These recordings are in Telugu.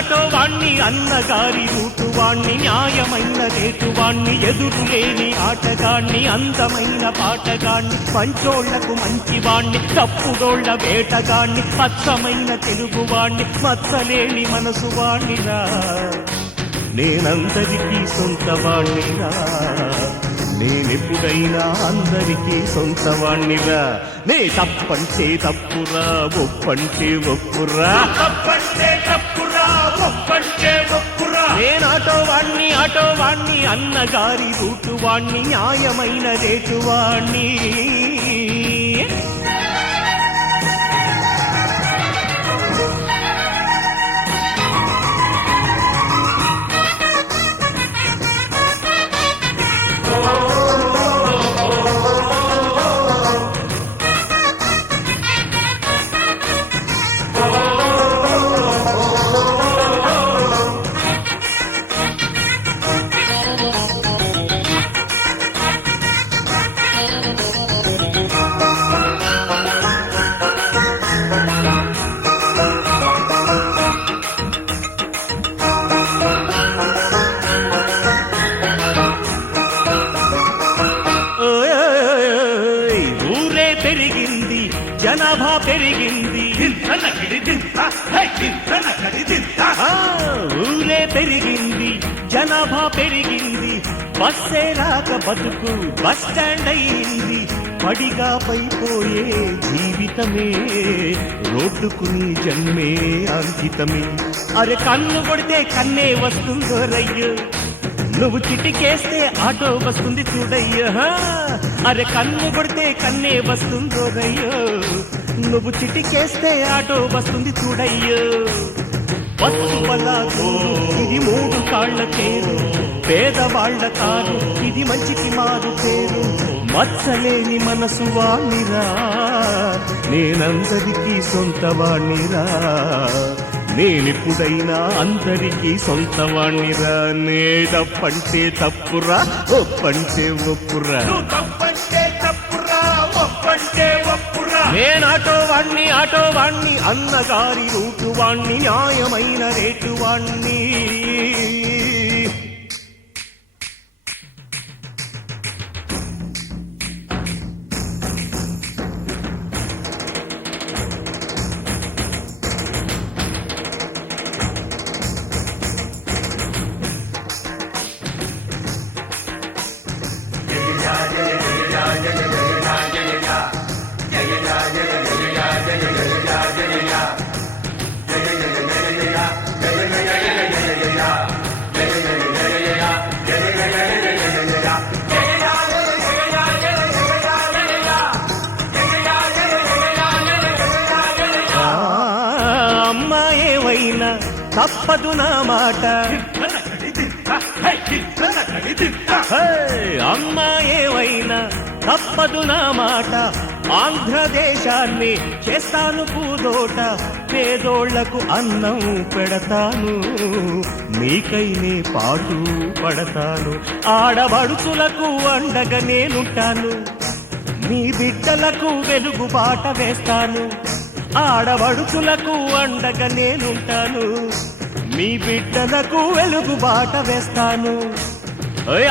ఆటో వాణ్ణి అన్నగారి రూటు వాణ్ణి న్యాయమైన రేటు వాణ్ణి ఎదురులేని ఆటగాణ్ణి అందమైన పాటగాణ్ణి పంచోళ్లకు మంచివాణ్ణి తప్పుడోళ్ల వేటగాణ్ణి అచ్చమైన తెలుగువాణ్ణి మచ్చలేని మనసు వాణ్ణిరా నేనందరికీ సొంతవాణ్ణిరా నేనెప్పుడైనా అందరికీ సొంతవాణ్ణిరా నే తప్పంటే తప్పురా ఒప్పంటే ఒప్పురా తప్పంటే తప్పురా ఒప్పంటే ఒప్పురా నేను ఆటో వాణ్ణి అన్నగారి రూటు వాణ్ణి న్యాయమైన రేటు వాణ్ణి పెరిగింది జనాభా పెరిగింది ఊరే పెరిగింది జనాభా పెరిగింది బస్సే రాక బతుకు బస్ స్టాండ్ అయింది పడిగా పైపోయే జీవితమే రోడ్డుకు నీ జన్మే అంకితమే అరే కన్ను కొడితే కన్నే వస్తుందో రయ్యో నువ్వు చిటికేస్తే ఆటో వస్తుంది చూడయ్యా అరే కన్ను కొడితే కన్నే వస్తుందో రయ్యో నువ్వు చిటికేస్తే ఆటో వస్తుంది చూడయ్యో బస్సు బలాగో ఇది 3 కాళ్ల పేరు పేదవాళ్ల కారు ఇది మంచికి మారు పేరు మచ్చలేని మనసు వాణ్ణిరా నేనందరికీ సొంతవాణ్ణిరా నేనెప్పుడైనా అందరికీ సొంతవాణ్ణిరా నే తప్పంటే తప్పురా ఒప్పంటే ఒప్పురా తప్పంటే తప్పురా ఒప్పంటే ఒప్పురా నేను ఆటో వాణ్ణి అన్నగారి రూటు వాణ్ణి న్యాయమైన రేటు వాణ్ణి తప్పదు నా మాట అమ్మా ఏవైనా తప్పదు నా మాట ఆంధ్రదేశాన్ని చేస్తాను పూదోట పేదోళ్లకు అన్నం పెడతాను మీకైనే పాటు పడతాను ఆడబడుచులకు అండగా నేనుంటాను మీ బిడ్డలకు వెలుగు బాట వేస్తాను ఆడబడుచులకు అండగా నేనుంటాను మీ బిడ్డలకు వెలుగు బాట వేస్తాను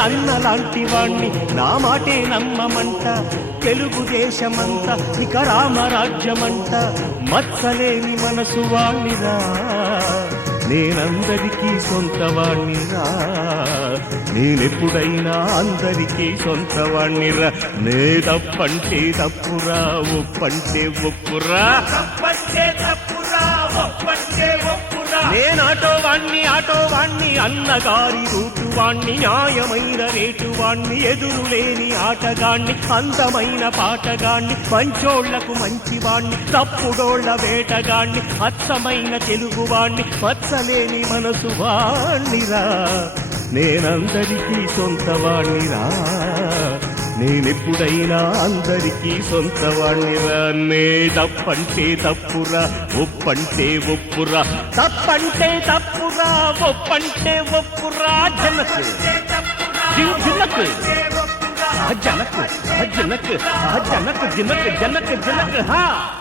అన్నలాంటి వాణ్ణి నా మాటే నమ్మమంట తెలుగుదేశమంతా ఇక రామరాజ్యమంట మచ్చలేని మనసు వాణ్ణిరా నేనందరికీ సొంతవాణ్ణిరా నేనెప్పుడైనా అందరికీ సొంతవాణ్ణిరా నే తప్పంటే తప్పురా ఒప్పంటే ఒప్పురా తప్పంటే తప్పురా ఒప్పంటే ఒప్పురా నేను ఆటో వాణ్ణి అన్నగారి రూటు వాణ్ణి న్యాయమైన రేటు వాణ్ణి ఎదురులేని ఆటగాణ్ణి అందమైన పాటగాణ్ణి పంచోళ్లకు మంచివాణ్ణి తప్పుడోళ్ల వేటగాణ్ణి అచ్చమైన తెలుగువాణ్ణి మచ్చలేని మనసు వాణ్ణిరా నేనందరికీ సొంతవాణ్ణిరా నేనెప్పుడైనా అందరికీ సొంతవాణ్ణిరా నే తప్పంటే తప్పురా ఒప్పంటే ఒప్పురా తప్పంటే తప్పురా ఒప్పంటే ఒప్పురా జనకు జనకు జనకు జనకు జనకు జనకు జనకు జనకు